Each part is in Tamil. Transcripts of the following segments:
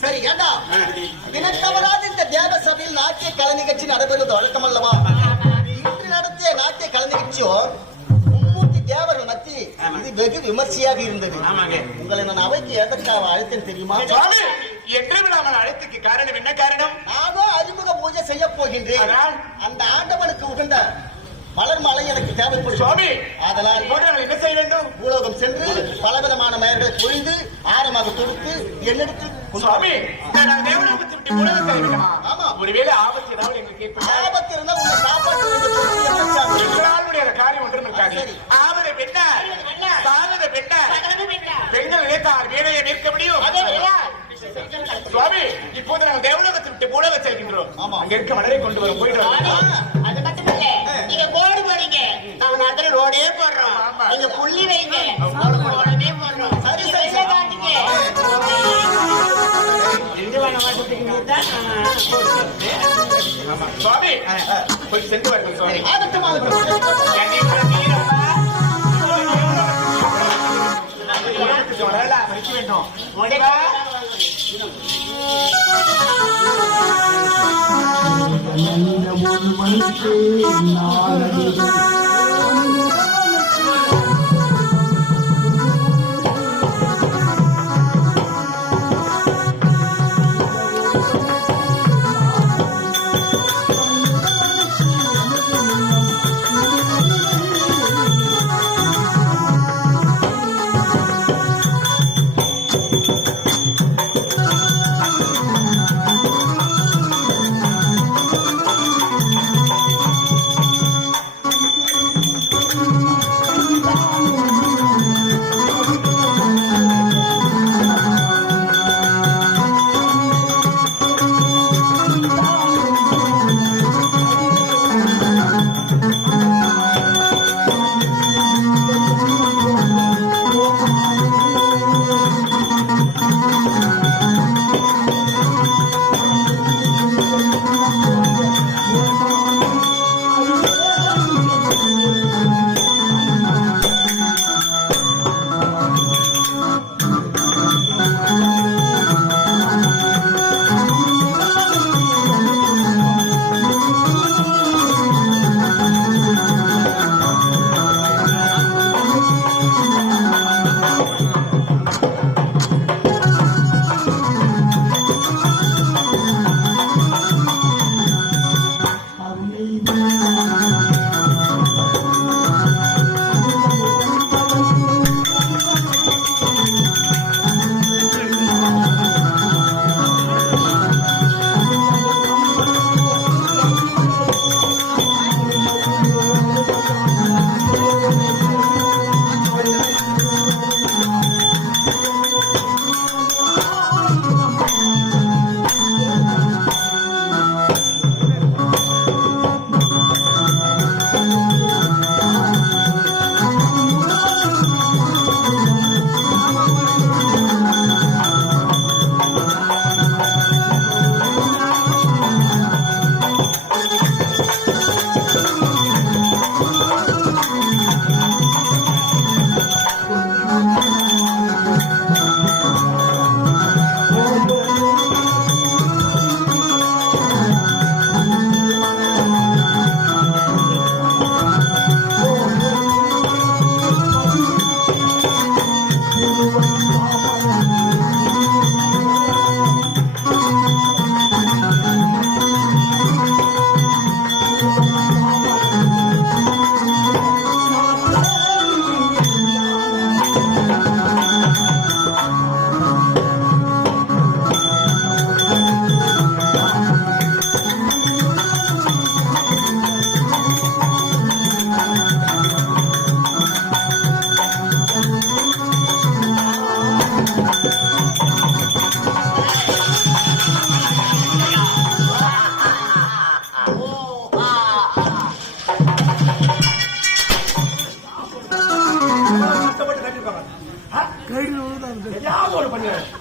சரி ஏண்டா தினத்தவராது இந்த தேவ சபையில் நாட்டிய கலை நிகழ்ச்சி நடைபெறுவது வழக்கம் அல்லவா? இன்று நடத்திய நாட்டிய கலை நிகழ்ச்சியோ மும்மூர்த்தி தேவர்கள் மத்தி இது வெகு விமர்சையாக இருந்தது. உங்களை நான் அவைக்கு எதற்காக அழைத்தேன் தெரியுமா? அழைத்துக்கு காரணம் என்ன காரணம்? நானும் அறிமுக பூஜை செய்ய போகின்றேன். அந்த ஆண்டவனுக்கு உகந்த மலர் மாலை எனக்கு தேவைப்படும் சுவாமி. அதனால் என்ன செய்ய வேண்டும்? பூலோகம் சென்று பலவிதமான மயர்களை பொழிந்து ஆரமாக தொடுத்து என்னெடுத்து சுவாமி ஒருவேளை ஆபத்து ஏதாவது எங்களுக்கு ஆபத்து இருந்தால் உங்க சாப்பாட்டு காரியம் ஒன்றும் இருக்காது. ஆவத பெண்ண சாவத பெண்ண பெண்கள் நினைத்தால் வேலையை நிற்க முடியும் சுவாமி. இப்போது நாங்கள் தேவலோகத்தை விட்டு பூலோகம் செல்கின்றோம். அங்க இருக்க மலரை கொண்டு வரும் போயிட்டு அது மட்டும் இல்ல, நீங்க கோடு போறீங்க, நாங்க நேரத்துல ரோடே போடுறோம். நீங்க புள்ளி வைங்க, கோடமே போடுறோம். சரி சரி காட்டுங்க. சுவாமி போய் சென்று வரணும் சுவாமி. வேண்டும் Thank you.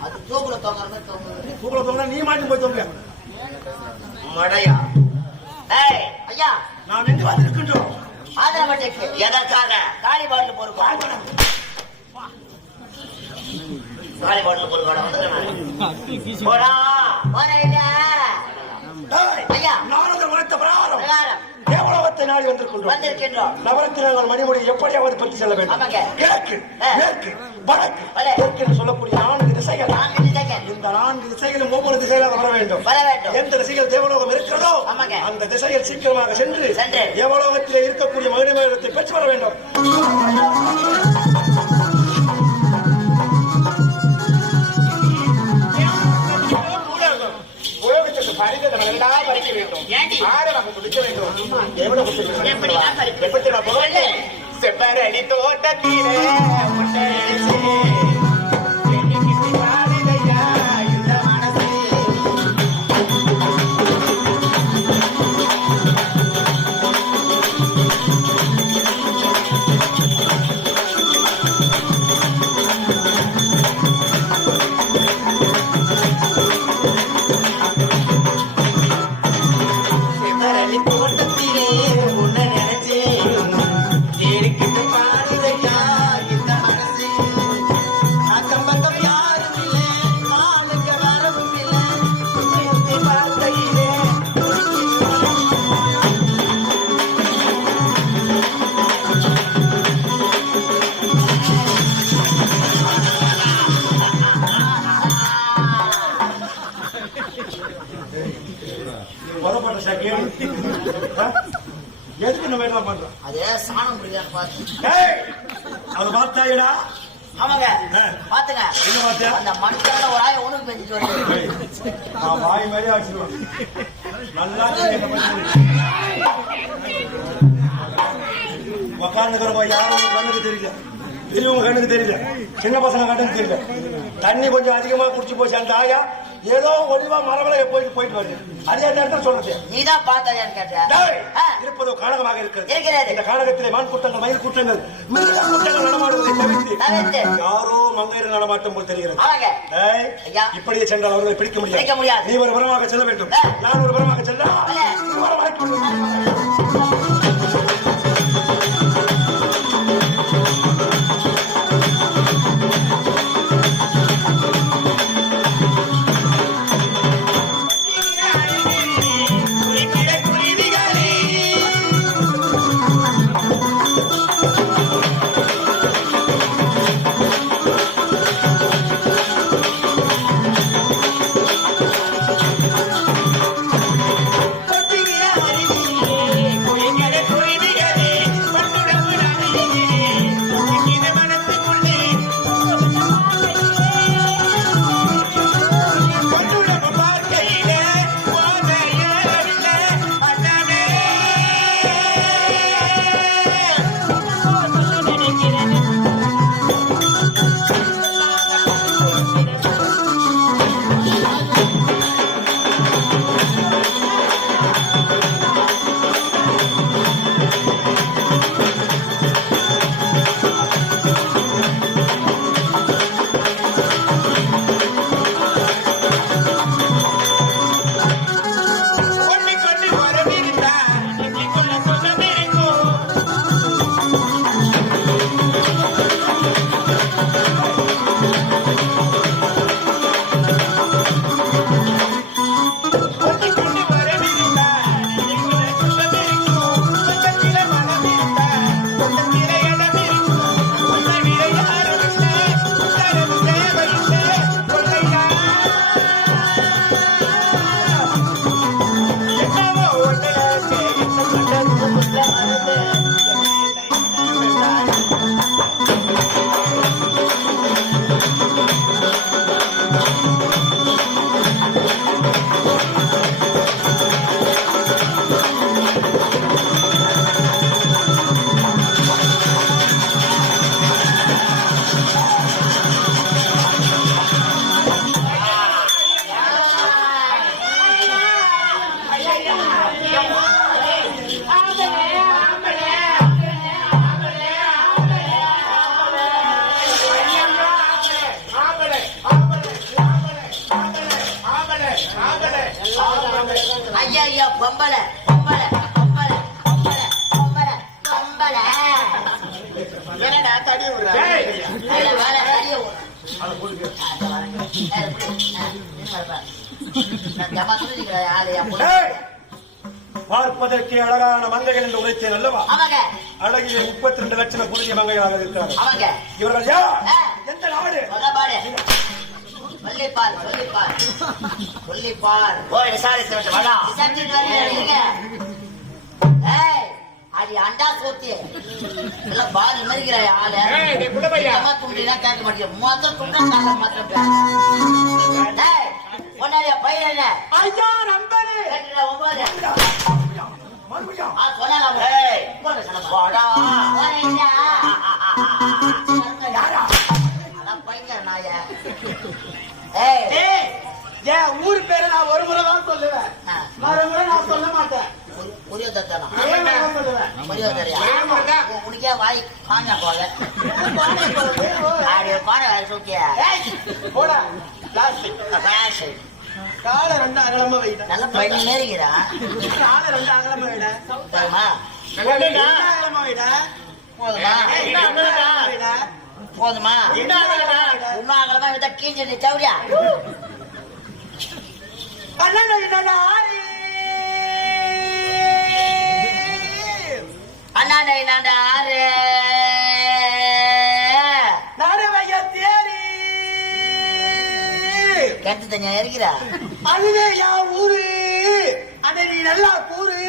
அது தூக்குல தொங்குற மாதிரி தொங்குது. தூக்குல தோங்க நீ மாட்டி போய் தோங்க. மடையா? ஏய் ஐயா, நாம் எங்கு வந்திருக்கின்றோம்? ஆதரவட்டைக்கு எதற்காக? காலி பாட்டில் பொறுப்பா? காலி பாட்டில் பொறுப்பாடா வந்துடுறேன். போடா போறேன். ஐயா, நாரதர் உரைத்த பிரகாரம் பிரகாரம் தேவலோகத்தை நாடி வந்திருக்கின்றோம். நவரத்தினங்கள் மணிமுடி எப்படியாவது பற்றி செல்ல வேண்டும். ஆமாங்க. கிழக்கு, மேற்கு, வடக்கு, வடக்கு. தெற்கு என்று சொல்லக்கூடிய 4 திசைகள். 4 திசைகள். இந்த 4 திசைகளும் ஒவ்வொரு திசையிலாக வர வேண்டும். வர வேண்டும். எந்த திசையில் தேவலோகம் இருக்கிறதோ ஆமாங்க. அந்த திசையில் சீக்கிரமாக சென்று சென்று தேவலோகத்திலே இருக்கக்கூடிய மகிழ்ச்சியை பெற்று வர வேண்டும். உலகத்துக்கு பரிந்ததை எல்லாம் பறிக்க வேண்டும். ஆரமாக முடிக்க வேண்டும். எப்படி செவ்வரளி தோட்டத்திலே எதுக்கு நம்ம என்ன பண்றோம்? அதே சாணம் பிடிக்கான்னு பார்த்து. அது பார்த்தாயடா? ஆமாங்க, பாத்துங்க. என்ன பார்த்தியா? அந்த மனுஷன் ஒரு ஆய உனக்கு பெஞ்சிட்டு வருது. நான் வாய் மாதிரி ஆச்சுடுவேன். நல்லா உக்காந்துக்கிறப்ப யாரும் உங்க கண்ணுக்கு தெரியல, பெரியவங்க கண்ணுக்கு தெரியல, சின்ன பசங்க கண்ணுக்கு தெரியல. தண்ணி கொஞ்சம் அதிகமா குடிச்சு போச்சு அந்த ஆயா. ஏதோ ஒளிவா மரவளைய போயிட்டு வருது. அதே நேரத்தில் சொல்றது நீதான் பார்த்தாயான்னு கேட்டேன். இருப்பதோ காணகமாக இருக்கிறது. இந்த காணகத்திலே மான் கூட்டங்கள், மயில் கூட்டங்கள், மிருக கூட்டங்கள் நடமாடுவதை தவிர்த்து யாரோ மங்கையர் நடமாட்டம் போல் தெரிகிறது. இப்படியே சென்றால் அவர்களை பிடிக்க முடியாது. நீ ஒரு புறமாக செல்ல வேண்டும், நான் ஒரு புறமாக சென்றால் குயிலிகள் ஐயா ஐயா பொம்பளை பொம்பளை பொம்பளை பொம்பளை பொம்பளை பொம்பளை என்னடா தடி விடுற வேலை வேலை தடிய பார்ப்பதற்கு அழகான மங்கைகள் என்று உரைத்தேன் அல்லவா? அவங்க அழகிலே 32 லட்சம் புதிய மங்கைகளாக இருக்கிறார்கள். அவங்க இவர்கள் யார்? எந்த நாடு? சொல்லிப்பார் சொல்லிப்பார் சொல்லிப்பார் போய் விசாரித்து விட்டு வாடா விசாரிச்சுட்டு வரீங்க. ஏய் அது அண்டா சோத்தி எல்லாம் பாரு மறிக்கிற ஆளு துண்டினா கேட்க மாட்டேன் மொத்தம் துண்டா மாத்திரம் பொன்னாடியா பையன் ஐயா நம்பரு ஊரு பேரு நான் ஒரு முறை தான் சொல்லுவேன், மறுமுறை நான் சொல்ல மாட்டேன். உனக்கே வாய் காஞ்சா போல பானை வேலை சூக்கியா போடா காலை 2 அகலமா வைடா. நல்ல பண்ணி நேரிக்கிறா காலை 2 அகலமா வைடா. போதுமா அகலமா வைடா. போதுமா வைடா. போதுமா இன்னும் அகலமா விட்டா கீஞ்சு நீ தவறியா அண்ணாண்டை நாண்ட ஆறு கெட்டு தனியா இருக்கிறா அதுவே என் ஊரு. அதை நீ நல்லா கூறு.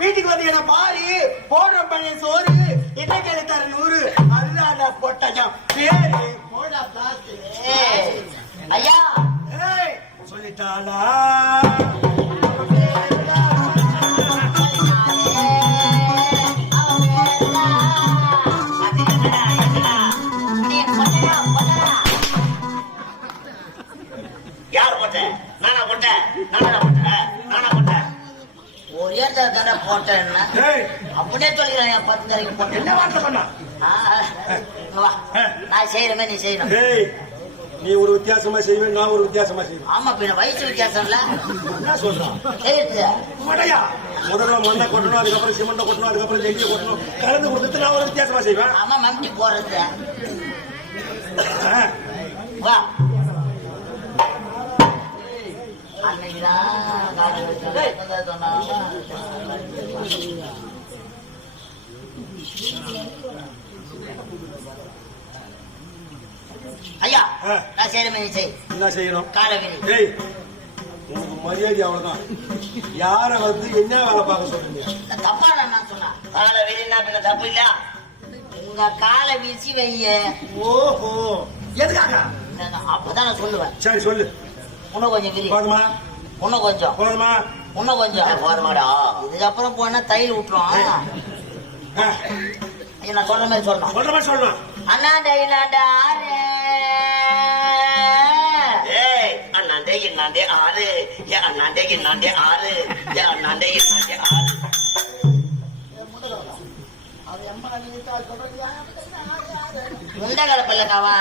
வீட்டுக்கு வந்து என்ன பாரு போடுற பழைய சோறு என்ன கேட்டாரு 100 அதுதான் போட்டா பேரு போடா பிளாஸ்டிக். ஐயா சொல்லிட்டாளா? யார் போட்ட? நானா போட்டேன்? நானா போட்டேன்? நானா போட்டேன்? ஒரே தானே போட்டேன் அப்படியே சொல்லிக்கிறேன். 10 தாரிக்கு போட்டேன். என்ன வார்த்தை பண்ணா? நான் செய்யறமே நீ செய்யணும். நீ ஒரு வித்தியாசமா செய்வேன், நான் ஒரு வித்தியாசமா செய்வேன். ஆமா பின்ன வயசு வித்தியாசம்ல. என்ன சொல்றான்? மடையா முதல்ல மண்ணை கொட்டணும், அதுக்கப்புறம் சிமெண்ட கொட்டணும், அதுக்கப்புறம் ஜெண்டியை கொட்டணும், கலந்து கொடுத்து நான் ஒரு வித்தியாசமா செய்வேன். ஆமா மம்டி போறது வா ஐயா நான் செய்யறமே நீ செய். என்ன செய்யணும்? காலவினி உனக்கு மரியாதை அவ்வளவுதான். யார வந்து என்ன வேலை பார்க்க சொல்றீங்க? தப்பா நான் சொன்னா காலவினா பின்ன தப்பு இல்ல. உங்க காலை வீசி வைய. ஓஹோ எதுக்காக? அப்பதான் நான் சொல்லுவேன். சரி சொல்லு. இன்னும் கொஞ்சம் விரி. போதுமா? இன்னும் கொஞ்சம் போதுமா? இன்னும் கொஞ்சம் போதுமாடா. இதுக்கப்புறம் போனா தையல் விட்டுரும். நான் சொல்ற மாதிரி சொல்லணும். சொல்ற மாதிரி சொல்லணும். அண்ணாண்டே இன்னாண்டே ஆறு அண்ணாண்டே இன்னாண்டே ஆறு அண்ணாண்டே இன்னாண்டே ஆறு அண்ணாண்டே இன்னாண்டே ஆறு. முண்டை கலப்பில்லக்காவா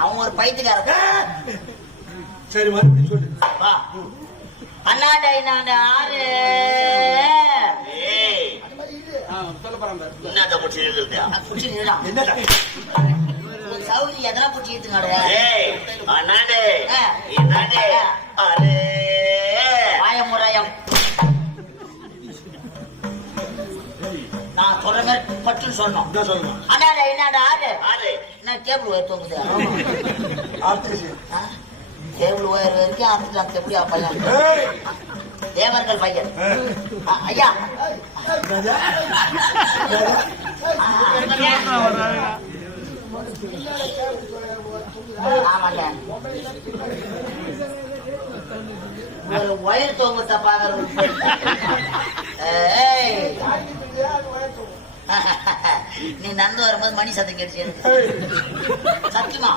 அவன் ஒரு பைத்தியக்கார. சரி மறுபடியும் சொல்லு. வா அண்ணாண்டே இன்னாண்டே ஆறு என்னத்த குடிச்சு சௌரி எதனா பிடிச்சி அண்ணாண்டே இன்னாண்டே ஆறு பாயமுறையம். நான் சொல்ற மாதிரி பட்டுன்னு சொல்லணும். அண்ணாண்டே இன்னாண்டே ஆறு ஆறு என்ன டேபிள் ஒயர் தூங்குது. ஆ டேபிள் ஒயர் வரைக்கும் அறுத்துட்டு எப்படியா பையன் தேவர்கள் பையன். ஐயா ஆமாங்க ஒரு ஒயர் தோங்கத்த பாக்குறது. நீ நடந்து வரும்போது மணி சத்தம் கேட்டுச்சு சத்தியமா.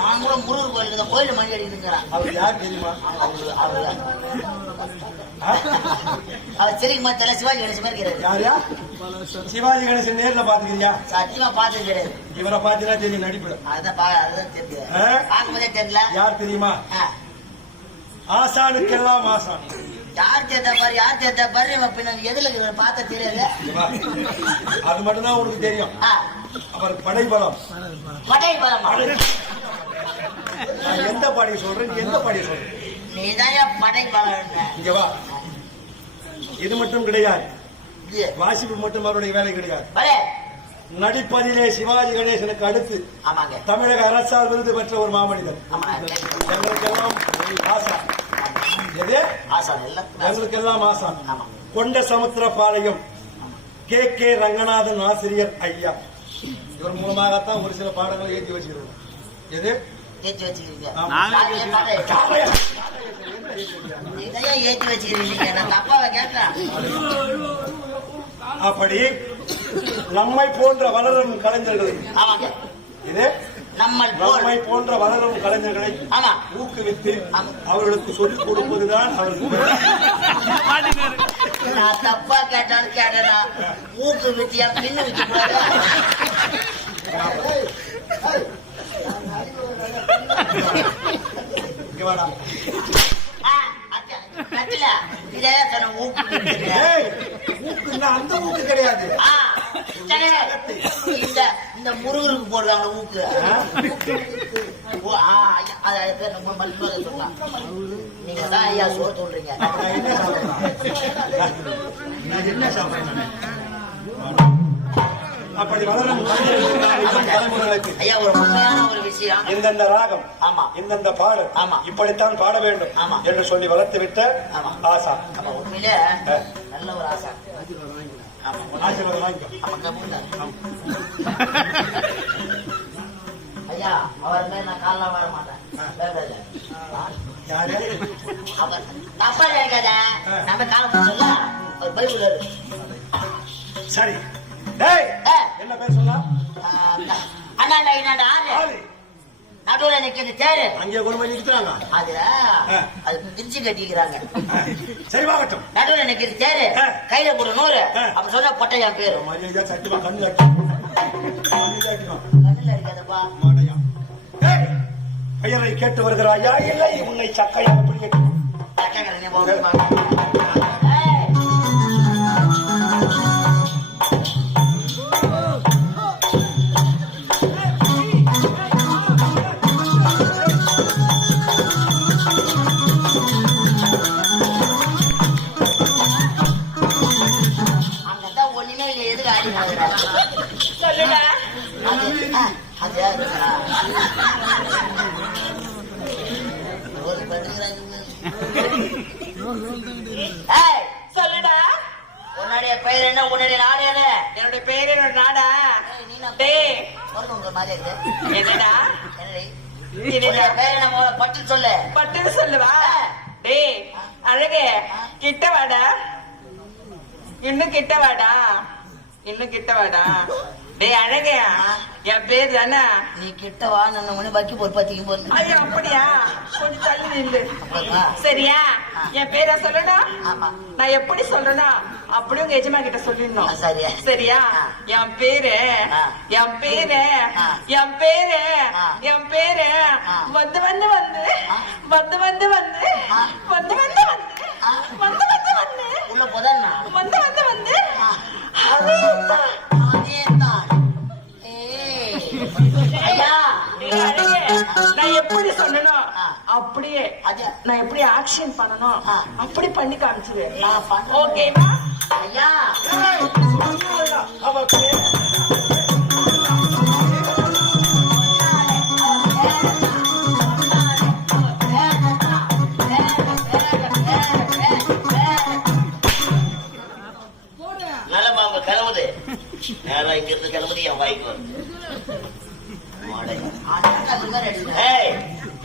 நான் கூட முருகர் கோயிலுக்கு கோயில மணி அடிக்கிறான். அவர் யார் தெரியுமா? அவரு அவர் சிரிக்கும் போது தலை சிவாஜி கணேசன் மாதிரி இருக்கிறாரு. யாரையா? சிவாஜி கணேசன் நேர்ல பாத்துக்கிறியா? சத்தியமா பார்த்தது கிடையாது. இவரை பாத்தீங்கன்னா தெரியும் நடிப்பு. அதுதான் தெரியுது. பார்க்கும்போதே தெரியல. யார் தெரியுமா? ஆசானுக்கெல்லாம் ஆசான். யார் தேர்ந்தா பாரு இவன் பின்ன எதுல இருக்கிற பார்த்த தெரியாது. அது மட்டும்தான் உனக்கு தெரியும். அவர் படைபலம். நான் எந்த பாடியை சொல்றேன், எந்த பாடியை சொல்றேன்? நீதான் படைபலம். இங்க வா. இது மட்டும் கிடையாது, வாசிப்பு மட்டும் அவருடைய வேலை கிடையாது. நடிப்பதிலே சிவாஜி கணேசனுக்கு அடுத்து தமிழக அரசால் விருது பெற்ற ஒரு மாமனிதர். எங்களுக்கெல்லாம் ஆசான். எது ஆசான்? எங்களுக்கெல்லாம் ஆசான். கொண்ட சமுத்திரபாளையம் கே ரங்கநாதன் ஆசிரியர் ஐயா. இவர் மூலமாகத்தான் ஒரு சில பாடங்களை ஏற்றி வச்சிருக்கோம். எது ஏற்றி வச்சுக்கிறீங்க? ஏற்றி வச்சுக்கிறீங்க. நான் அப்பாவை கேட்டேன். அப்படி நம்மை போன்ற வளரும் கலைஞர்களை, இது நம்மை போன்ற வளரும் கலைஞர்களை ஊக்குவித்து அவர்களுக்கு சொல்லிக் கொடுப்பதுதான் அவர்களுக்கு. நான் தப்பா கேட்டாலும் கேட்டேனா? ஊக்குவித்தியா பின்னு வச்சு அந்த ஊக்கு கிடையாது. இந்த முருகருக்கு போடுறாங்க ஊக்கு. நீங்க தான் ஐயா சோறு சொல்றீங்க. என்ன சாப்பிடுறேன்? அப்படி வளரும் தலைமுறைகளுக்கு ஐயா ஒரு உண்மையான ஒரு விஷயம், இந்தந்த ராகம், இந்தந்த பாடல் இப்படித்தான் பாட வேண்டும் என்று சொல்லி வளர்த்து விட்ட ஆசா. உண்மையிலே நல்ல ஒரு ஆசா. ஆசீர்வாதம் வாங்கிக்கோ. ஐயா அவர் மேல நான் காலம் வர மாட்டேன். யாரு அவர் தப்பா நினைக்காத. நம்ம காலம் சொல்ல ஒரு பைபிள். சரி, என்ன பேர் சொன்னா? அண்ணா நடுவுல நிக்கிறது தேரு. அங்கே கொண்டு போய் நிறுத்துறாங்க. அது பிரிச்சு கட்டிக்கிறாங்க. சரி வாங்கட்டும். நடுவுல நிக்கிறது தேரு, கையில கூட 100. அப்படி சொன்னா பொட்டையா பேரு. மரியாதை சட்டுமா கண்ணுல அடிக்காதப்பா. பெயரை கேட்டு வருகிறாயா? இல்லை உன்னை சக்கையாக பிடிக்க சொல்லுடா. உன்னுடைய பெயர் என்ன? உன்னுடைய நாடு என்ன? என்னுடைய பேரு என்னோட நாடா? என்னடா பேர் என்ன? பட்டு சொல்லு. பட்டுன்னு சொல்லுவா? டே அழகே கிட்ட வாடா. இன்னும் கிட்ட வாடா. இன்னும் கிட்ட வாடா. டே அழகே என் பேர் தானே. நீ கிட்ட வா. நான் பக்கி போய் பத்திக்கும் போது. ஐயோ அப்படியா? கொஞ்சம் தள்ளி நில்லு. சரியா? என் பேரை சொல்லணும். நான் எப்படி சொல்லணும் அப்படி உங்க எஜமா கிட்ட சொல்லிடணும். சரியா? என் பேரு என் பேரு என் பேரு என் பேரு வந்து வந்து வந்து வந்து வந்து வந்து வந்து வந்து வந்து வந்து வந்து வந்து உள்ள போதா வந்து வந்து வந்து நான் எப்படி சொல்லணும் அப்படியே நான் எப்படி ஆக்ஷன் பண்ணணும் அப்படி பண்ணி காமிச்சிரு. ஓகேவா? ஐயா நல்ல பாம்பு கிளம்புது. நேரம் இங்க இருந்து கிளம்புது. என் வாய்க்கு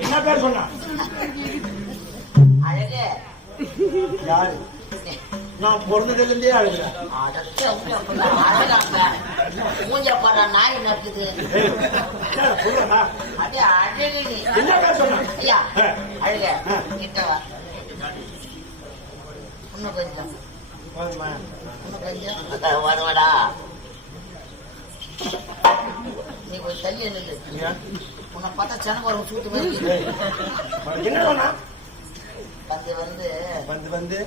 என்ன பேர் சொன்னா? அழகு யாரு? நான் பிறந்ததுல இருந்தே அழுகிறேன். மூஞ்ச பாரு நாய் நக்குது. அப்படியே அழகு. என்ன பேர் சொன்னா? ஐயா அழுக கிட்டவா. இன்னும் கொஞ்சம் போதுமா? இன்னும் கொஞ்சம் வருவாடா. நீ கொஞ்சம் தள்ளி நில்லு. உன்னை பார்த்தா செனக்கு வரும் சூட்டு மாதிரி. என்ன சொன்னா? வந்து வந்து வந்து வந்து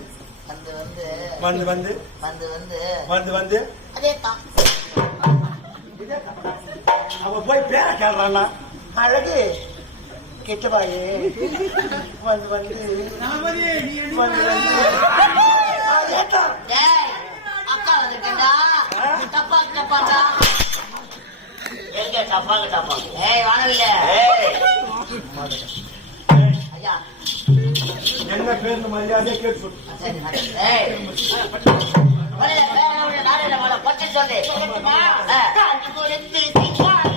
வந்து வந்து வந்து வந்து வந்து வந்து வந்து வந்து அதே தான். அவ போய் பேர கேள்றான்னா அழகு கெட்டபாயே வந்து வந்து வந்து வந்து அதேதான். டேய், அக்கா வந்துட்டா டப்பா டப்பாடா. எங்க டப்பாங்க டப்பாங்க. ஏய் வானவில்லை. ஐயா என்ன பேர்னு மரியாதையா கேட்டு சொல்லு. சரி ஏய் வளைய வேற நாரேல வள பச்சை சொல்லு. சொல்லட்டுமா? காஞ்சி போறத்து சிங்காரி.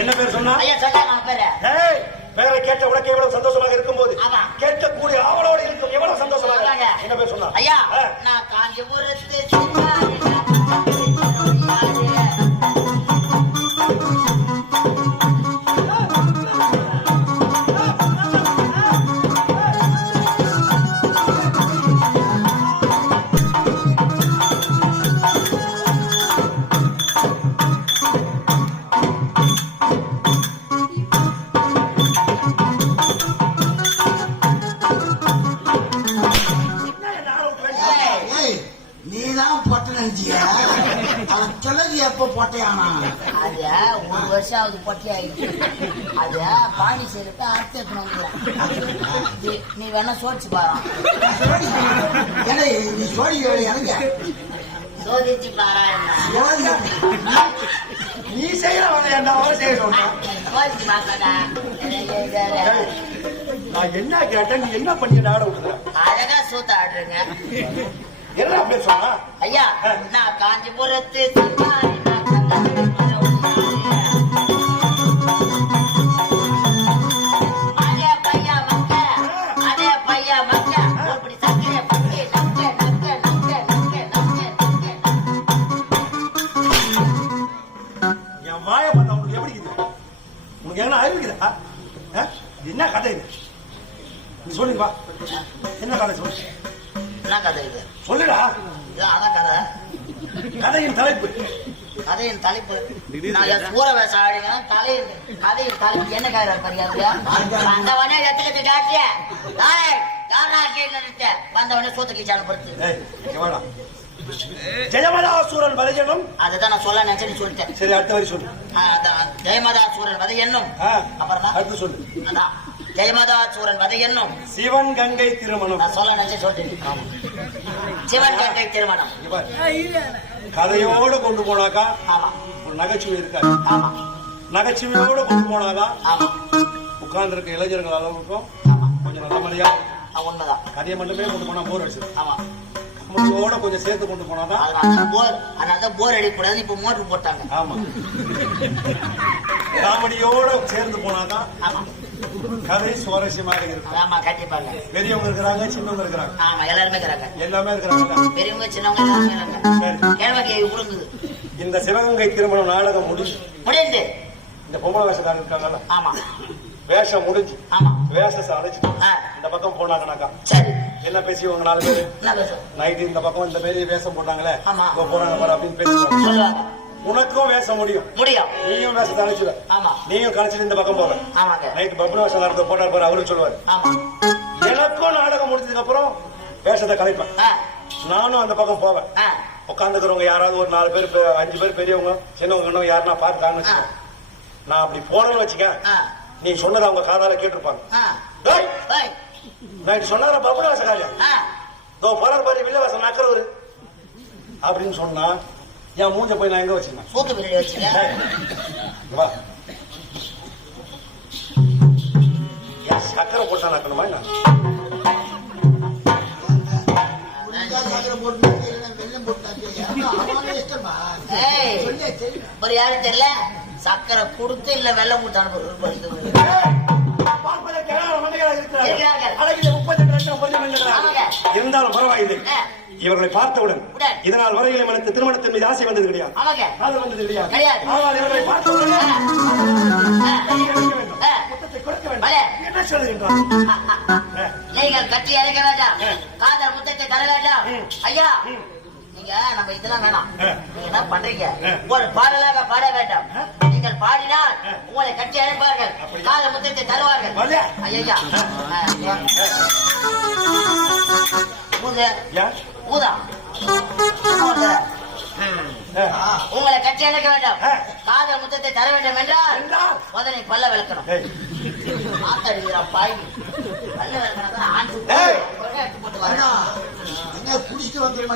என்ன பேர் சொன்னா? ஐயா சொன்னாங்க பேரு. பேரை கேட்ட உனக்கு எவ்வளவு சந்தோஷமாக இருக்கும் போது ஆமா. கேட்கக்கூடிய ஆவலோடு இருக்கும் எவ்வளவு சந்தோஷமாக. என்ன பேர் சொன்னா? ஐயா நான் காஞ்சிபுரத்து சிங்காரி. எப்ப பொட்டையானா? அது ஒரு வருஷம் ஆகுது பொட்டி ஆயிடுச்சு. அது பாண்டி செய்யறப்ப அறுத்து எடுக்கணும். நீ வேணா சோடிச்சு பாரு. நீ சோடி எனக்கு சோதிச்சு பாரா என்ன நீ செய்யற வேலையா அவர் செய்ய சொன்னா? சோதிச்சு பாக்கடா. நான் என்ன கேட்டேன், நீ என்ன பண்ணி ஆட விடுற? அழகா சூத்த ஆடுறீங்க. என்ன அப்படி சொன்னா? ஐயா நான் காஞ்சிபுரத்து சிங்காரி. அதே பையா மக்க அதே பையா மக்க அப்படி சக்கரை பக்கே நக்க நக்க நக்க நக்க நக்க என் வாயை பார்த்தா உனக்கு எப்படி இருக்குது? உனக்கு என்ன அறிவிக்குதா? என்ன கதை இது? நீ சொல்லுங்க வா. என்ன கதை சொல்லு? என்ன கதை இது? சொல்லுடா. இது அதான் கதை. கதையின் தலைப்பு. கதையின் தலைப்பு நான் சூற வேஷம் ஆடிங்க. கதையின் தலைப்பு என்ன கதை தெரியாது. அந்த வனே எத்துக்கிட்டு காட்டிய யாரா கேட்டு வந்தவனே சூத்த கீச்சாலும் படுத்து ஜெயமதாசூரன் வதை என்னும். அதுதான் நான் சொல்ல நினைச்சேன்னு சொல்லிட்டேன். சரி, அடுத்த வரி சொல்லு. ஜெயமதாசூரன் வதை என்னும். அப்புறம் அடுத்து சொல்லு. அதான் ஜெயமதாசூரன் வதை என்னும். சிவன் கங்கை திருமணம். நான் சொல்ல நினைச்சேன் சொல்லிட்டேன். சிவன் கங்கை திருமணம். கதையோட கொண்டு போனாக்கா ஆமா ஒரு நகைச்சுவை இருக்காது. ஆமா நகைச்சுவையோட கொண்டு போனாக்கா ஆமா உட்கார்ந்து இருக்க இளைஞர்கள் அளவுக்கும் ஆமா கொஞ்சம் நல்ல மாதிரியா உண்மைதான். கதையை மட்டுமே கொண்டு போனா போர் அடிச்சது. ஆமா கமலோட கொஞ்சம் சேர்த்து கொண்டு போனாதான். அதனால போர் அடிக்கூடாது. இப்ப மோட்டர் போட்டாங்க. ஆமா காமெடியோட சேர்ந்து போனாதான் ஆமா கதை சுவாரஸ்யமாக இருக்கு. ஆமா கண்டிப்பாங்க. பெரியவங்க இருக்கிறாங்க, சின்னவங்க இருக்கிறாங்க. ஆமா எல்லாருமே இருக்கிறாங்க. எல்லாமே இருக்கிறாங்க. பெரியவங்க சின்னவங்க எல்லாருமே இருக்காங்க. கேள்வி உழுங்குது. இந்த சிவகங்கை திருமணம் நாடகம் முடிஞ்சு இந்த பொம்பளை வேஷக்காரர் இருக்காங்கல்ல. ஆமா வேஷம் முடிஞ்சு ஆமா வேஷத்தை அழைச்சிட்டு இந்த பக்கம் போனாங்கனாக்கா சரி என்ன பேசிவாங்க? 4 பேரு நைட்டு இந்த பக்கம் இந்த மாரி வேஷம் போட்டாங்களே போறாங்க பாரு அப்படின்னு பேசுவாங்க. சொல்லுவாங்க. உனக்கும் வேஷம் முடியும். நீயும் வேஷத்தை அழைச்சுவ. நீயும் கழிச்சிட்டு இந்த பக்கம் போவ. நைட்டு பப்ளு வேஷம் நடத்த போட்டார் பாரு, அவரும் சொல்லுவாரு. எனக்கும் நாடகம் முடிஞ்சதுக்கு அப்புறம் வேஷத்தை கலைப்பேன். நானும் அந்த பக்கம் போவேன். உட்காந்துக்கிறவங்க யாராவது ஒரு 4 பேர் 5 பேர் பெரியவங்க சின்னவங்க யாருன்னா பார்த்தாங்கன்னு வச்சுக்கோ. நான் அப்படி போனேன்னு வச்சுக்க நீ சொன்னதை அவங்க காதால கேட்டிருப்பாங்க. நான் சொன்னதை பப்புட வாசக்காரியா போறாரு பாரு வில்ல வாசம் நக்கறவரு அப்படின்னு சொன்னா என் மூஞ்ச போய் நான் எங்க வச்சிருந்தேன் சூத்து பின்னாடி வச்சுட்டேன். வா சக்கரை போட்டா நக்கணுமா என்ன? ஒரு யாரு தெரியல சக்கரை கொடுத்து இல்ல வெள்ளம் கொடுத்து அனுப்புறது இருந்தாலும் பரவாயில்லை. இவர்களை பார்த்தவுடன் இதனால் வரையிலும் எனக்கு திருமணத்தின் மீது ஆசை வந்தது கிடையாது. வந்தது கிடையாது. ஆனால் இவர்களை பார்த்தவுடன் என்ன சொல்லுகின்றார்? நீங்கள் கட்டி இறக்க வேண்டாம், காதல் முத்தத்தை தர வேண்டாம். ஐயா நீங்க நம்ம இதெல்லாம் வேணாம். நீங்க என்ன பண்றீங்க? ஒரு பாடலாக பாட வேண்டாம். நீங்கள் பாடினால் உங்களை கட்டி அழைப்பார்கள், காதல் முத்தத்தை தருவார்கள். ஐயா ஊதா உங்களை கட்டி அழைக்க வேண்டாம், காதல் முத்தத்தை தர வேண்டும் என்றால் முதலை பல்ல விளக்கணும். பாய் பல்ல விளக்கணும் ஆண்டு போட்டு வரணும். குடிச்சிட்டு வந்துருங்க.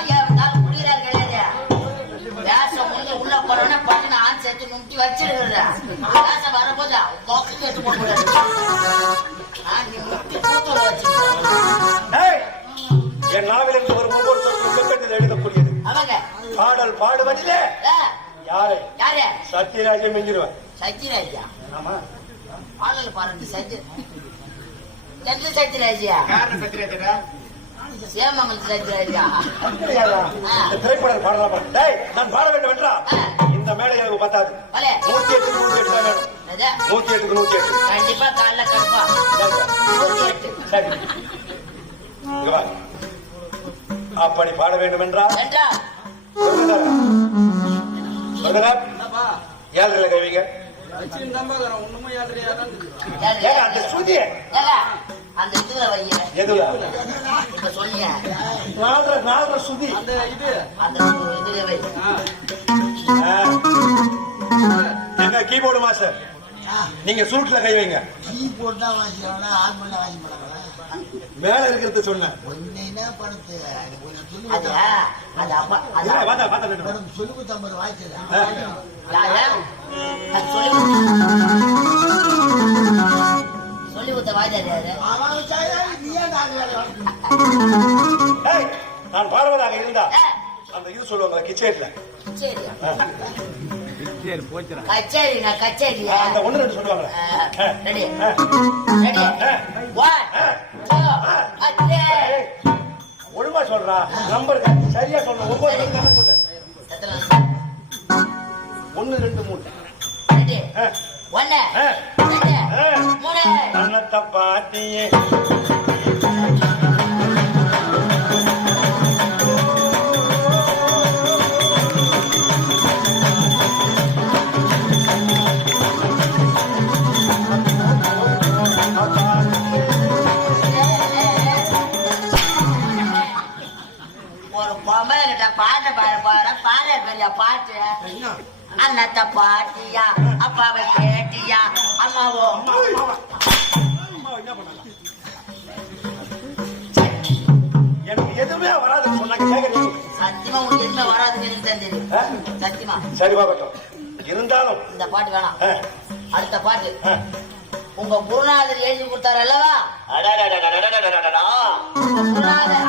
ஐயா இருந்தாலும் குடிக்கிறாரு கிடையாது. வேஷம் முடிஞ்சு உள்ள போறவன பட்டு ஆண் சேர்த்து நுட்டி வச்சிருக்க வேஷம் வரும்போது எடுத்து போட்டு என் நாவிலிருந்து ஒரு ஒவ்வொரு சொற்களும் எழுதக்கூடியது. பாடல் பாடுவதிலே யாரு யாரு சத்யராஜன் மிஞ்சிருவேன். சத்யராஜா ஆமா பாடல் பாருங்க. சத்யராஜா சேமங்கல் சத்யராஜா திரைப்படம் பாடலாம். நான் பாட வேண்டும் என்றா இந்த மேடை எனக்கு பத்தாது. 108 தான் வேணும். 108 கண்டிப்பா காலைல கடுப்பா 108 அப்படி பாட வேண்டும் என்றால் ஏழரை கைவிங்க. அந்த சுதிய அந்த இதுல வைய எதுல சொல்லிய நாலரை சுதி அந்த இதுல வை. எங்க கீபோர்டு மாஸ்டர் நீங்க சூட்ல கை வைங்க. கீபோர்ட் தான் வாசிக்கிறாங்க, ஆர்மல்ல வாசிக்க மாட்டாங்க. மேல இருக்கிறது சொன்னேன். சொல்லு குத்தம்பது வாய்ச்சது சொல்லி கொடுத்த வாய்ச்சாரு. நான் பாடுவதாக இருந்தா அந்த இது சொல்லுவாங்க கிச்சேரியில கச்சேரிங்க கச்சேரி அந்த ஒண்ணு ரெண்டு சொல்லுவாங்க. ரெடி ரெடி 1 2 ஒழுங்கா சொல்றா நம்பர் சரியா சொல்ற. 9 சொல்லு 1 2 3 ரெடி 1 2 3 அன்னத்த பாட்டியே பாட்டு பாட பாட பாட பெரிய பாட்டு. அண்ணத்த பாட்டியா அப்பாவை கேட்டியா அம்மாவோ எனக்கு எதுவுமே வராதுன்னு சொன்னாங்க. சத்தியமா உங்களுக்கு எதுவுமே வராதுன்னு தெரிஞ்சது சத்தியமா. சரி பாக்கட்டும். இருந்தாலும் இந்த பாட்டு வேணாம். அடுத்த பாட்டு உங்க குருநாதர் எழுதி கொடுத்தாரு அல்லவா? குருநாதர்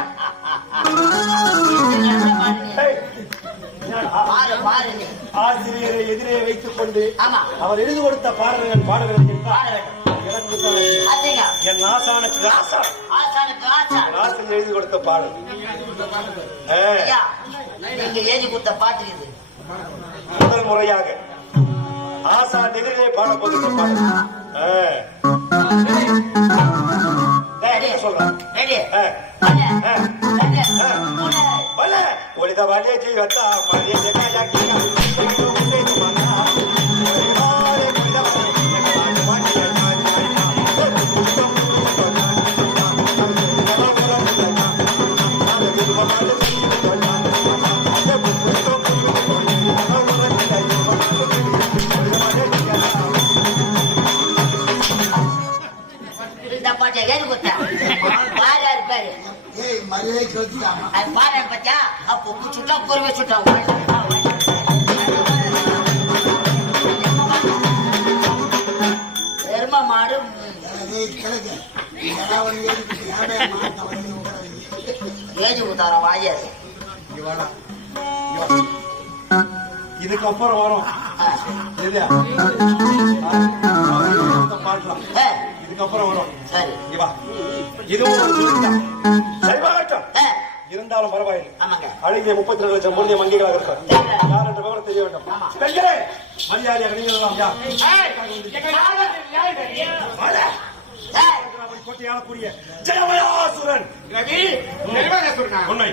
ஆசிரியரை எதிரே வைத்துக் கொண்டு ஆமா அவர் எழுதி கொடுத்த பாடல்கள் பாட வேண்டும். என் ஆசானுக்கு ஆசான் எழுதி கொடுத்த பாடல் நீங்க எழுதி கொடுத்த பாட்டு இது முதல் முறையாக ஆசான் எதிரே பாடப்போகின்ற பாடல். சொல்றேன் ஒளித வழியை செய்வத்தா மதிய பாரு இருப்பாரு ஏய் மரியாதை சொல்லிட்டாங்க அது பாரு பத்தியா பொக்கு சுட்டா பொறுமை சுட்டா எரும மாடு ஏஜி ஊத்தார வாய இதுக்கு அப்புறம் வரும் இல்லையா பாக்கலாம் இதுக்கப்புறம் வரும் சரி இவா இதுவும் ஒரு சொல்லிட்டான் சரிபாகட்டும் இருந்தாலும் பரவாயில்லை ஆமாங்க அழகிய 32 லட்சம் பொருளிய மங்கிகளாக இருப்பார் யார் என்ற விவரம் தெரிய வேண்டும் பெண்களே மரியாதையாக நீங்கள் எல்லாம் போட்டியாளக்கூடிய ஜெயமயாசுரன் உண்மை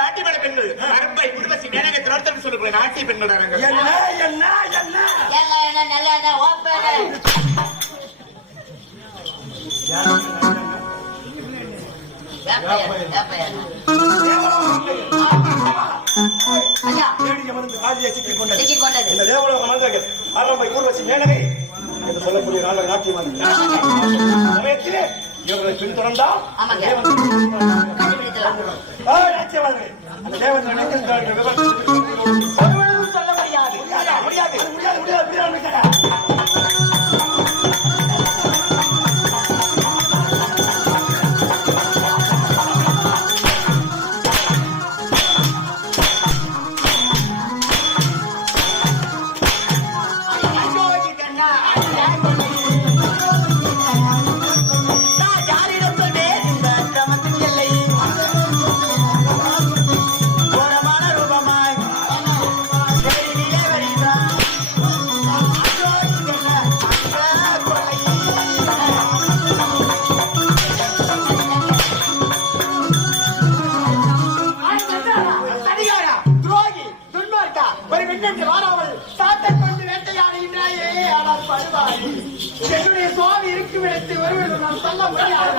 ஆட்டி பட பெண்கள் அரும்பை குடும்பசி மேனகத்தில் ஒருத்தர் சொல்லுங்க நாட்டி பெண்கள் என்ன என்ன என்ன என்ன நல்ல ஓப்பன் என்று சொல்லக்கூடிய நாட்டியமானது சமயத்திலே இவர்களை பின்தொடர்ந்தா அந்த தேவன் சொல்ல முடியாது என்னுடைய சுவாமி இருக்கும் இடத்தை வருவது நான் சொல்ல முடியாது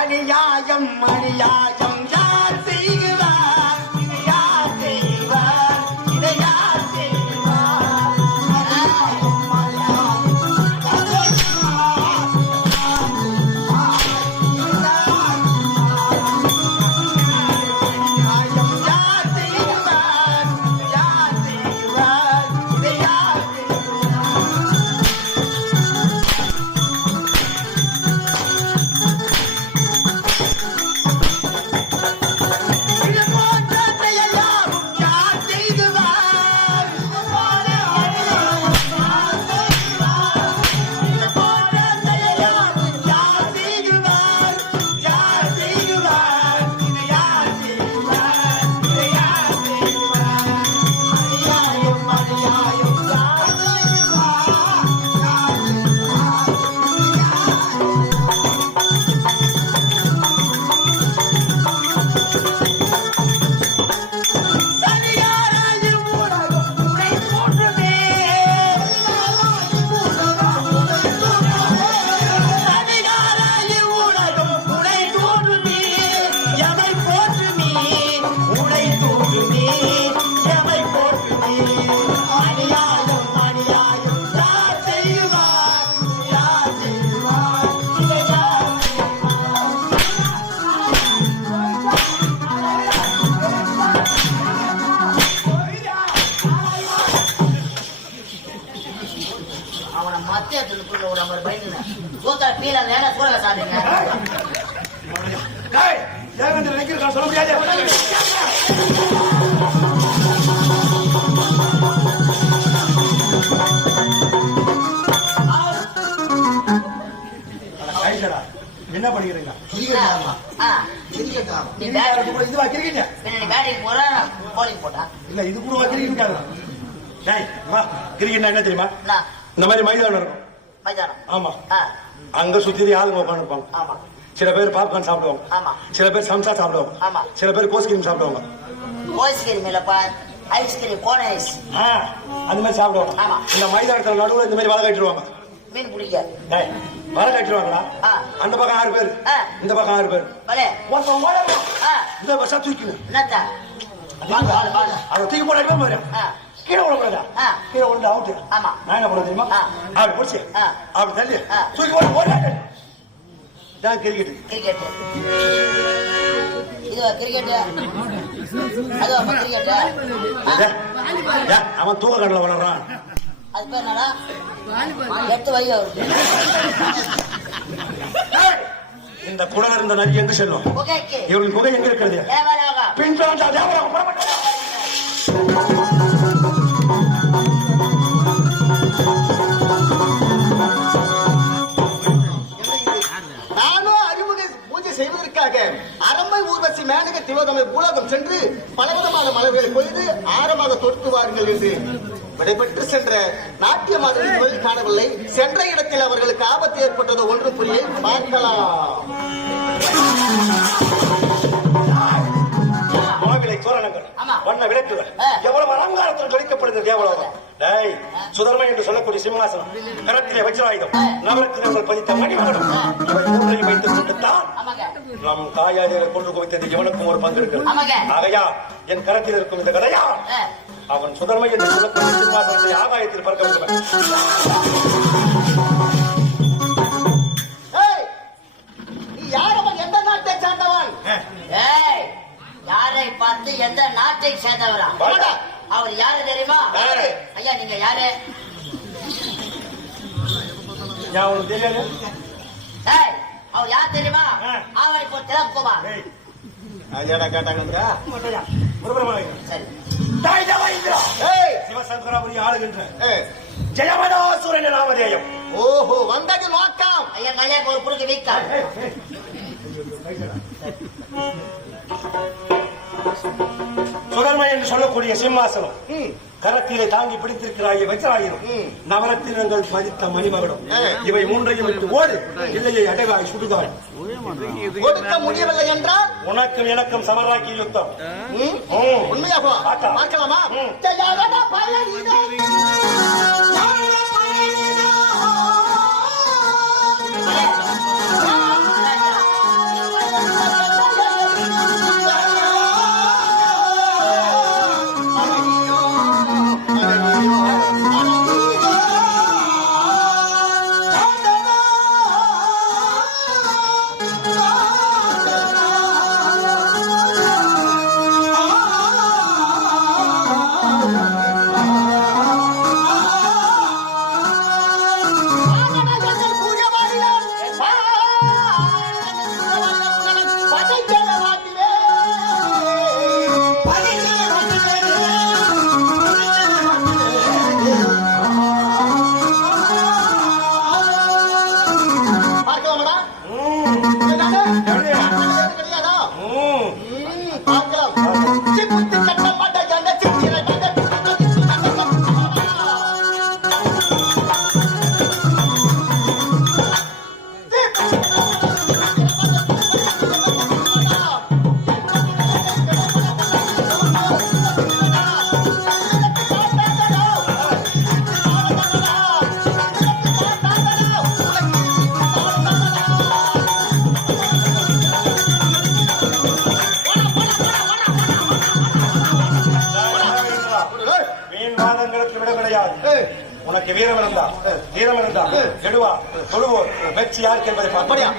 அநியாயம் அநியாயம் சொல்ல முடியாது என்ன பண்ணிக்கிறீங்க இல்ல இது கூட கிரிக்கெட் என்ன தெரியுமா இந்த மாதிரி மைதானம் இருக்கும் ஆமா அங்க சுத்தி ஆளுங்க உட்காந்துருப்பாங்க சில பேர் பாப்கார்ன் சாப்பிடுவாங்க, ஆமா. சில பேர் சம்சா சாப்பிடுவாங்க, ஆமா. சில பேர் கோஸ்கிரீம் சாப்பிடுவாங்க, ஐஸ்கிரீம் இல்லப்பா, ஐஸ்கிரீம் கோன் ஐஸ் அந்த மாதிரி சாப்பிடுவாங்க. ஆமா. இந்த மைதானத்துல நடுவுல இந்த மாதிரி வலை கட்டிடுவாங்க. மீன் பிடிக்காது. வலை கட்டிடுவாங்களா? அந்த பக்கம் 6 பேர், இந்த பக்கம் 6 பேர். ஒருத்தன் ஓடணும், இந்த பஸ்ஸா தூக்கணும். என்னத்தா அதை தூக்கி போட மாதிரி கீழே விடக்கூடாதா? கீழே விழுந்து அவுட்டு. ஆமா. நான் என்ன பண்ண தெரியுமா? அப்படி பிடிச்சி அப்படி தள்ளி தூக்கி போட தான் கிரிக்கெட். கிரிக்கெட் இது கிரிக்கெட், அது கிரிக்கெட். அவன் தூக்க கடல வளர்றான். அது பேர் என்னடா? 8 வயது அவருக்கு. இந்த குடல் இருந்த நதி எங்க செல்லும்? இவர்கள் குகை எங்க இருக்கிறது? பின்தொடர்ந்த தேவராக புறப்பட்டார். நானும் அறிமுக பூஜை செய்வதற்காக அரம்பை ஊர்வசி மேனக திலோகமை பூலோகம் சென்று பலவிதமான மலர்களை கொய்து ஆரமாக தொடுத்து வாருங்கள் என்று விடைபெற்று சென்ற நாட்டிய மாதிரி காணவில்லை. சென்ற இடத்தில் அவர்களுக்கு ஆபத்து ஏற்பட்டது ஒன்று புரிய பார்க்கலாம். மாவிலை தோரணங்கள், வண்ண விளக்குகள், எவ்வளவு அலங்காரத்தில் ஜொலிக்கப்படுகிறது தேவலோகம். சுதர்மை என்று சொல்லக்கூடிய சிம்மாசனம், கரத்திலே வஜ்ராயுதம், நவரத்தினங்கள் பதித்த மணிமகனம், இவை மூன்றையும் வைத்துக் கொண்டுத்தான் நம் தாயாரை கொண்டு குவித்தது எவனுக்கும் ஒரு பங்கு இருக்கிறது. ஆகையா என் கரத்தில் இருக்கும் இந்த கதையா அவன் சுதர்மை என்று சொல்லக்கூடிய சிம்மாசனத்தை ஆகாயத்தில் பறக்க வேண்டும். நீ யாரவன், எந்த நாட்டை சார்ந்தவன்? யாரை பார்த்து எந்த நாட்டை சேர்ந்தவரா? அவர் யாரு தெரியுமா? ஐயா நீங்க யாரு? தெரியாது. அவர் யார் தெரியுமா? அவரை போட்டு குமார். கேட்டாங்க. சிவசங்கராபுரி ஆளுகின்ற ஜெயமதாசுரன் நாமதேயம். ஓஹோ, வந்தது நோக்கம். ஐயா ஐயாக்கு ஒரு புடுக்கு வீக்கால். சுதர்மை என்று சொல்லக்கூடிய சிம்மாசனம், கரத்திலே தாங்கி பிடித்திருக்கிறாய் வஜ்ராயுதம், நவரத்தினங்கள் பதித்த மணிமகனம், இவை மூன்றையும் விட்டு ஓடு, இல்லையை அடைவாய் சுடுகாய். கொடுக்க முடியவில்லை என்றால் உனக்கும் எனக்கும் சமராக்கி யுத்தம். உண்மையாக பார்க்கலாமா? உனக்கு வீரம் இருந்தா எடுவா தொழுவோர் வெற்றி யாருக்கு என்பதை பார்ப்படியா.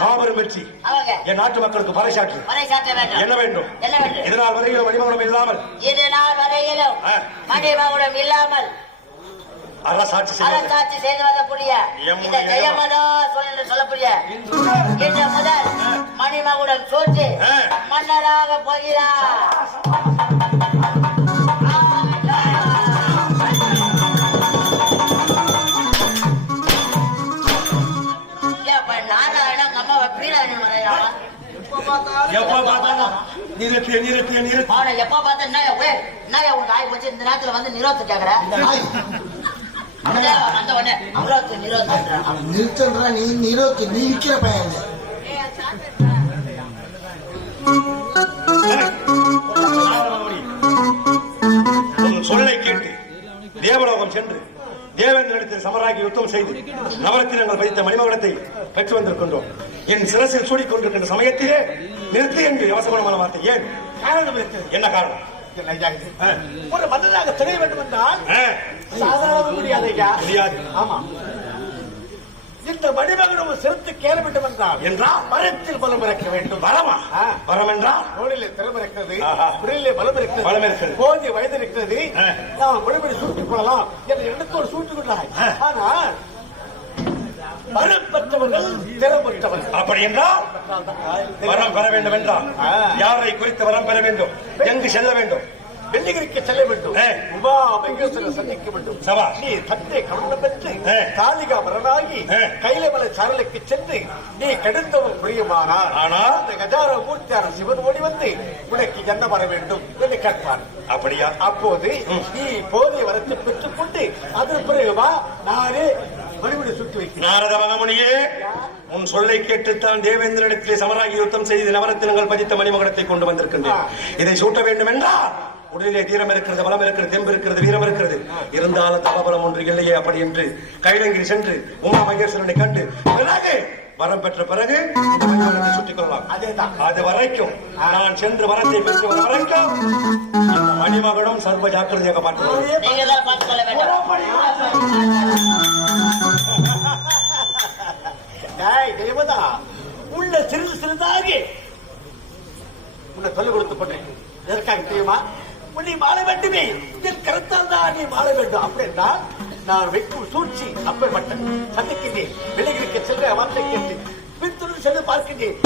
மாபெரும் வெற்றி என் நாட்டு மக்களுக்கு பறைசாற்று. என்ன வேண்டும்? இதனால் வரையிலும் மணிமகுடம் இல்லாமல் அரசாட்சி செய்து வரக்கூடிய இந்த ஜெயமதா சொல்லக்கூடிய இன்று முதல் மணிமகுடம் சோற்று மன்னராக போகிறார். எப்ப பார்த்தாலும் நிறுத்து அவனை எப்ப பார்த்தா என்ன உனக்கு ஆகி போச்சு இந்த நேரத்துல வந்து நிரோத்து கேக்குற அந்த உடனே அமராவதி நிரோத்து நிறுத்தா நீ நிரோத்து நீ விக்கிற பையன் சொல்லை கேட்டு தேவலோகம் சென்று தேவேந்திரத்தில் சமராகி யுத்தம் செய்து நவரத்தினங்கள் பதித்த மணிமகுடத்தை பெற்று வந்திருக்கின்றோம். என் சிரசில் சூடிக்கொண்டிருக்கின்ற சமயத்திலே நிறுத்து என்று அவசரமான வார்த்தை ஏன்? என்ன காரணம்? ஒரு மன்னராக தெரிய வேண்டும் என்றால் சாதாரண முடியாது. ஆமா, இந்த மணிமகுடம் சிறுத்து கேள வேண்டும் என்றால் மரத்தில் பலம் இறக்க வேண்டும். வரமா? வரம் என்றால் தோளிலே திறம் இருக்கிறது, குரலிலே பலம் இருக்கிறது, போதிய வயது இருக்கிறது, நாம் மறுபடி சூட்டிக் கொள்ளலாம் என்று எண்ணத்தோடு சூட்டிக் கொண்டாய். ஆனால் வரம் பெற்றவர்கள் திறம் பெற்றவர்கள். அப்படி என்றால் வரம் பெற வேண்டும் என்றால் யாரை குறித்து வரம் பெற வேண்டும்? எங்கு செல்ல வேண்டும்? வெள்ளிகிரிக்கு செல்ல வேண்டும். உமா மகேஸ்வரரை சந்திக்க வேண்டும். நீ தந்தை கவனம் பெற்று காளிகா மரனாகி கைலமலை சாரலுக்கு சென்று நீ கெடுத்தவன் புரியுமானால் ஆனால் அந்த கஜார மூர்த்தியான சிவன் ஓடி வந்து உனக்கு என்ன வர வேண்டும் என்று கேட்பார். அப்படியா? அப்போது நீ போதிய வரத்தை பெற்றுக் கொண்டு அதன் பிறகு வா, நானே மறுபடி சுற்றி வைக்கிறேன். நாரத மகமுனியே, உன் சொல்லை கேட்டுத்தான் தேவேந்திரனிடத்திலே சமராகி யுத்தம் செய்து நவரத்தினங்கள் பதித்த மணிமகுடத்தை கொண்டு வந்திருக்கின்றேன். இதை சூட்ட வேண்டும் என்றால் உடலிலே தீரம் இருக்கிறது, பலம் இருக்கிறது, தெம்பு இருக்கிறது, வீரம் இருக்கிறது. இருந்தாலும் தபபலம் ஒன்று இல்லையே. அப்படி என்று கைலங்கிரி சென்று உமா மகேஸ்வரனை கண்டு பிறகு வரம் பெற்ற பிறகு சுட்டிக் கொள்ளலாம். அது வரைக்கும் நான் சென்று வரத்தை பெற்று வர வரைக்கும் இந்த மணிமகுடம் சர்வ ஜாக்கிரதையாக பார்த்து தேவதா உள்ள சிறிது சிறிதாக உன்னை சொல்லிக் கொடுத்து கொண்டேன். எதற்காக தெரியுமா? நீ மாற வேண்டுமே, என் கருத்தால் தான் நீ மாற வேண்டும். அப்படின்னா நான் வைக்கும் சூழ்ச்சி அப்பேற்பட்ட சந்திக்கின்றேன். விலகிற்கு செல்ல வார்த்தை கேட்டு பின்துடன் சென்று பார்க்கின்றேன்.